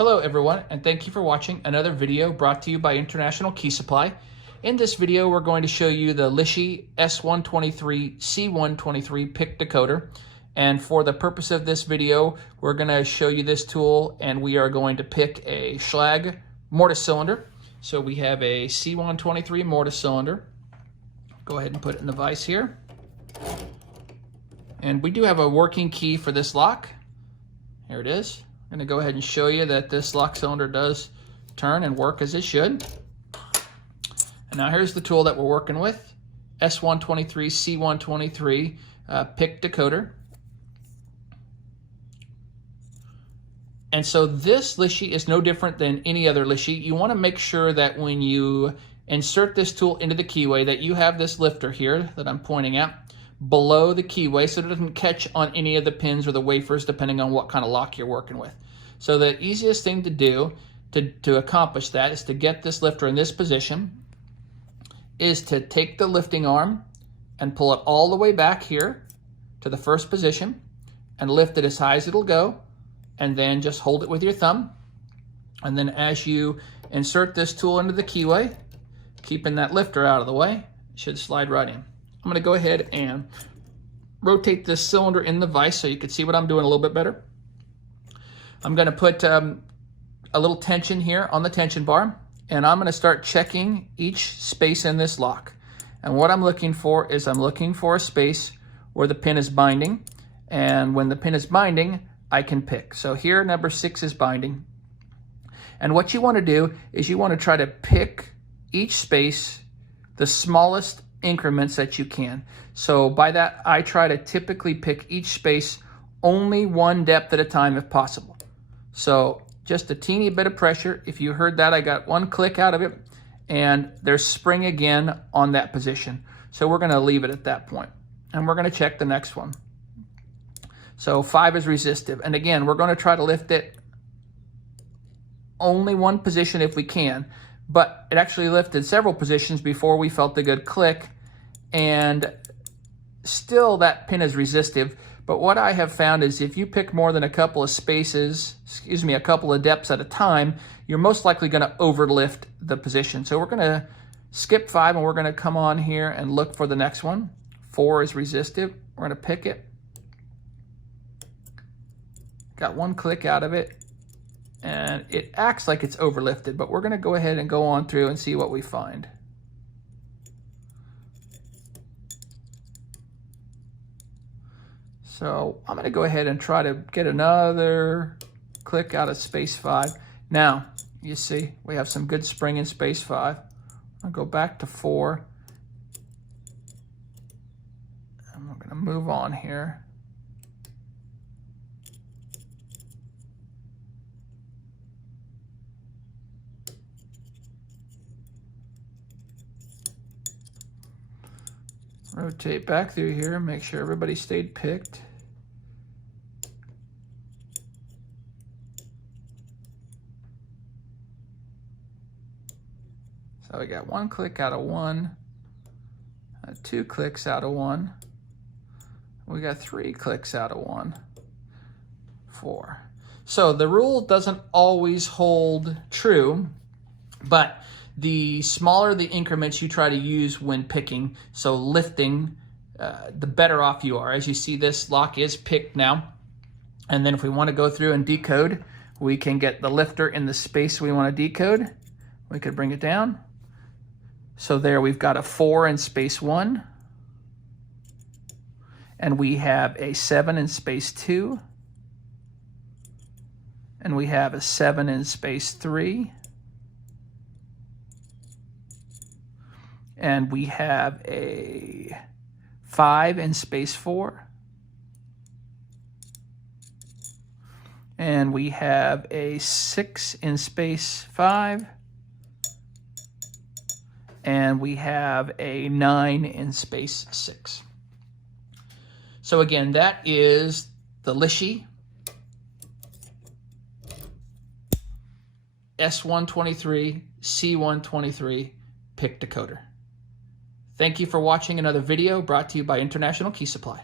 Hello everyone, and thank you for watching another video brought to you by International Key Supply. In this video, we're going to show you the Lishi S123 C123 pick decoder. And for the purpose of this video, we're going to show you this tool, and we are going to pick a Schlage mortise cylinder. So we have a C123 mortise cylinder. Go ahead and put it in the vise here. And we do have a working key for this lock. Here it is. I'm going to go ahead and show you that this lock cylinder does turn and work as it should. And now here's the tool that we're working with, S123 C123 pick decoder. And so this Lishi is no different than any other Lishi. You want to make sure that when you insert this tool into the keyway that you have this lifter here that I'm pointing at below the keyway so it doesn't catch on any of the pins or the wafers depending on what kind of lock you're working with. So the easiest thing to do to accomplish that is to get this lifter in this position, is to take the lifting arm and pull it all the way back here to the first position and lift it as high as it'll go, and then just hold it with your thumb. And then as you insert this tool into the keyway, keeping that lifter out of the way, it should slide right in. I'm going to go ahead and rotate this cylinder in the vise so you can see what I'm doing a little bit better. I'm going to put a little tension here on the tension bar, and I'm going to start checking each space in this lock. And what I'm looking for is I'm looking for a space where the pin is binding, and when the pin is binding, I can pick. So here, number 6 is binding. And what you want to do is you want to try to pick each space the smallest increments that you can. So by that, I try to typically pick each space only one depth at a time if possible. So just a teeny bit of pressure. If you heard that, I got one click out of it, and there's spring again on that position. So we're going to leave it at that point, and we're going to check the next one. So 5 is resistive, and again, we're going to try to lift it only one position if we can. But it actually lifted several positions before we felt the good click, and still that pin is resistive. But what I have found is if you pick more than a couple of spaces, a couple of depths at a time, you're most likely going to overlift the position. So we're going to skip 5 and we're going to come on here and look for the next one. 4 is resistive. We're going to pick it. Got one click out of it, and it acts like it's overlifted, but we're going to go ahead and go on through and see what we find. So I'm going to go ahead and try to get another click out of space 5. Now, you see, we have some good spring in space 5. I'll go back to 4. And we're going to move on here. Rotate back through here, make sure everybody stayed picked. So we got one click out of 1, 2 clicks out of 1. We got 3 clicks out of 1, 4. So the rule doesn't always hold true, but the smaller the increments you try to use when picking, so lifting, the better off you are. As you see, this lock is picked now. And then if we want to go through and decode, we can get the lifter in the space we want to decode. We could bring it down. So there we've got a 4 in space 1. And we have a 7 in space 2. And we have a 7 in space 3. And we have a 5 in space 4. And we have a 6 in space 5. And we have a 9 in space 6. So again, that is the Lishi S123 C123 pick decoder. Thank you for watching another video brought to you by International Key Supply.